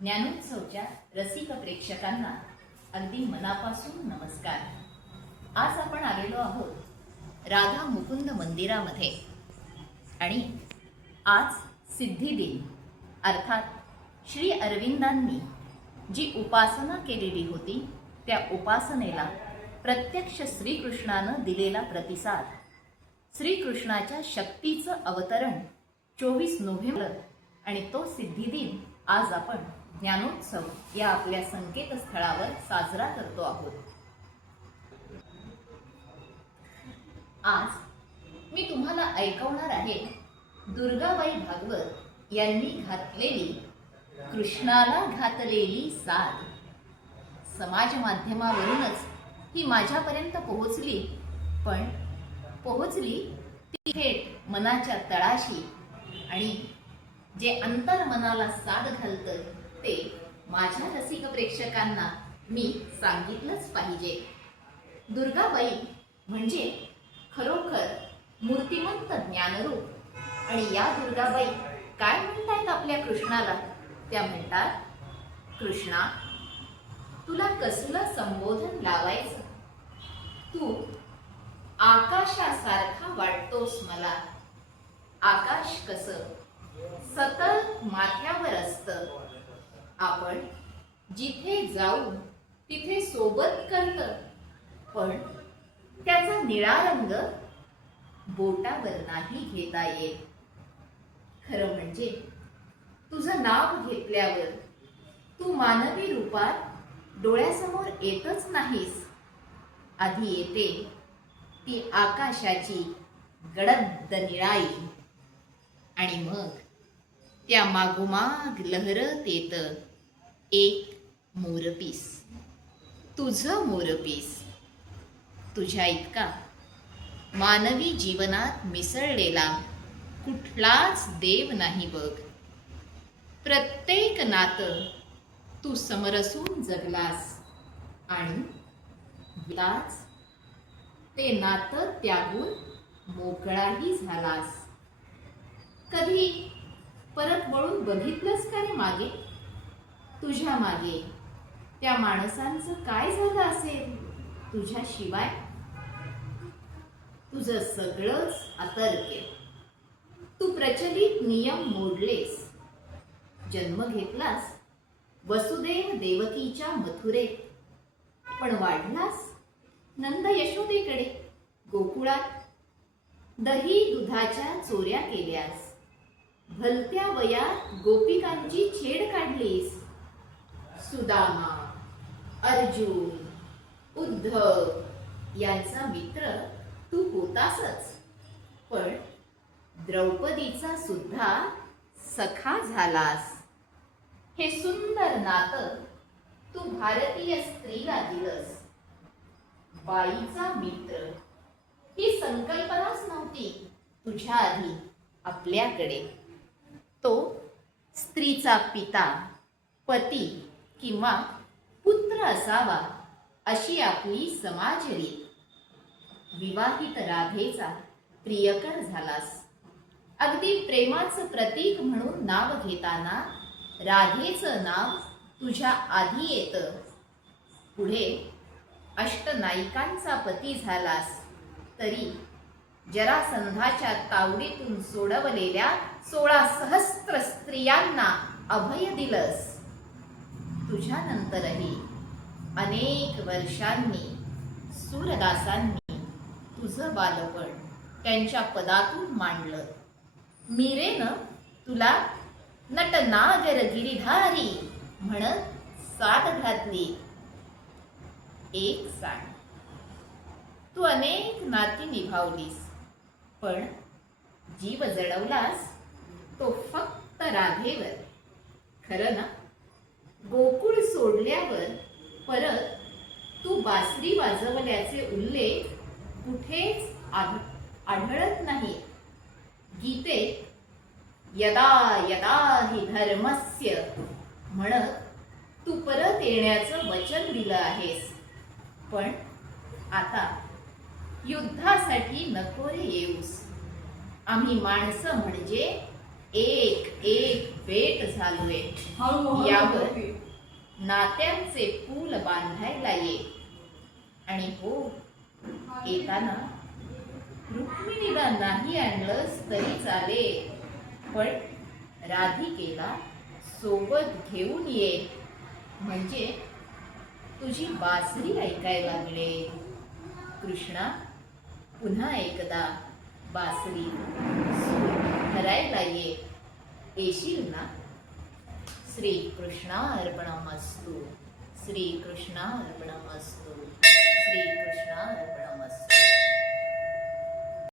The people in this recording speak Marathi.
ज्ञानोत्सवच्या रसिक प्रेक्षकांना अगदी मनापासून नमस्कार. आज आपण आलेलो आहोत राधा मुकुंद मंदिरामध्ये आणि आज सिद्धी दिन अर्थात श्री अरविंदांनी जी उपासना केलेली होती त्या उपासनेला प्रत्यक्ष श्रीकृष्णानं दिलेला प्रतिसाद, श्रीकृष्णाच्या शक्तीचं अवतरण 24 नोव्हेंबर आणि तो सिद्धी दिन आज आपण ज्ञानोत्सव या आपल्या संकेतस्थळावर साजरा करतो आहोत. आज मी तुम्हाला ऐकवणार आहे दुर्गाबाई भागवत यांनी घातलेली कृष्णाला घातलेली साद. समाज माध्यमावरूनच ही माझ्यापर्यंत पोहोचली, पण पोहोचली ती थेट मनाच्या तळाशी आणि जे अंतर मनाला साद घालतं ते माझ्या रसिक प्रेक्षकांना मी सांगितलंच पाहिजे. दुर्गाबाई म्हणजे खरोखर मूर्तिमंत ज्ञानरूप. आणि या दुर्गाबाई काय म्हणतात आपल्या कृष्णाला? त्या म्हणतात, कृष्णा, तुला कसलं संबोधन लावायचं? तू आकाशासारखा वाटतोस मला. आकाश कसं सतत माथ्यावर असतं. आपण जिथे जाऊ तिथे सोबत करतं, पण त्याचा निळा रंग बोटावर नाही घेता येत. खरं म्हणजे तुझं नाव घेतल्यावर तू मानवी रूपात डोळ्यासमोर येतच नाहीस. आधी येते ती आकाशाची गडद निळाई आणि मग त्या मागोमाग लहरत येतं एक मोरपीस, तुझं मोरपीस. तुझ्या इतका मानवी जीवनात मिसळलेला कुठलाच देव नाही बघ. प्रत्येक नातं तू समरसून जगलास आणि विलास ते नातं त्यागून मोकळाही झालास. कधी परत वळून बघितलंस का रे मागे? तुझ्या मागे त्या माणसांचं काय झालं असेल तुझ्याशिवाय? तुझं सगळंच अतर्क्य. तू प्रचलित नियम मोडलेस. जन्म घेतलास वसुदेव देवकीच्या मथुरेत, पण वाढलास नंद यशोदेकडे गोकुळात. दही दुधाच्या चोऱ्या केल्यास. भलत्या वयात गोपिकांची छेड काढलीस. सुदामा, अर्जुन, उद्धव यांचा मित्र तू होतासच, पण द्रौपदीचा सुद्धा सखा झालास. हे सुंदर नातं तू भारतीय स्त्रीला दिलंस. बाईचा मित्र ही संकल्पनाच नव्हती तुझ्या आधी आपल्याकडे. तो स्त्रीचा पिता, पती किंवा पुत्र असावा अशी आपली समाजरीत. विवाहित राधेचा प्रियकर झालास. अगदी प्रेमाचं प्रतीक म्हणून नाव घेताना राधेचं नाव तुझ्या आधी येतं. पुढे अष्टनायिकांचा पती झालास, तरी जरासंधाच्या तावडीतून सोडवलेल्या 16 सहस्त्र स्त्रियांना अभय दिलंस. तुझ्यानंतरही अनेक वर्षांनी सूरदासांनी तुझं बालपण त्यांच्या पदातून मांडलं. मीरेनं तुला नटनागर गिरिधारी म्हणत साद घातली. एक सांग, तू अनेक नाती निभावलीस, पण जीव जळवलास तो फक्त राधेवर. खरं ना? गोकुळ सोडल्यावर परत तू बासरी वाजवल्याचे उल्लेख कुठेच आढळत नाही. गीतेत यदा यदा हि धर्मस्य म्हणत तू परत येण्याचं वचन दिलं आहेस, पण आता युद्धासाठी नको रे येऊस. आम्ही माणसं म्हणजे एक एक भेट झालोय. यावर नात्यांचे पूल बांधायला ये. आणि हो, येताना रुक्मिणीला नाही आणलंस तरी चाले, पण राधिकेला सोबत घेऊन ये, म्हणजे तुझी बासरी ऐकायला मिळेल. कृष्णा, पुन्हा एकदा बासरी सूर धरायला ये. येशील ना? श्री कृष्णार्पणमस्तु. श्री कृष्णार्पणमस्तु. श्री कृष्णार्पणमस्तु.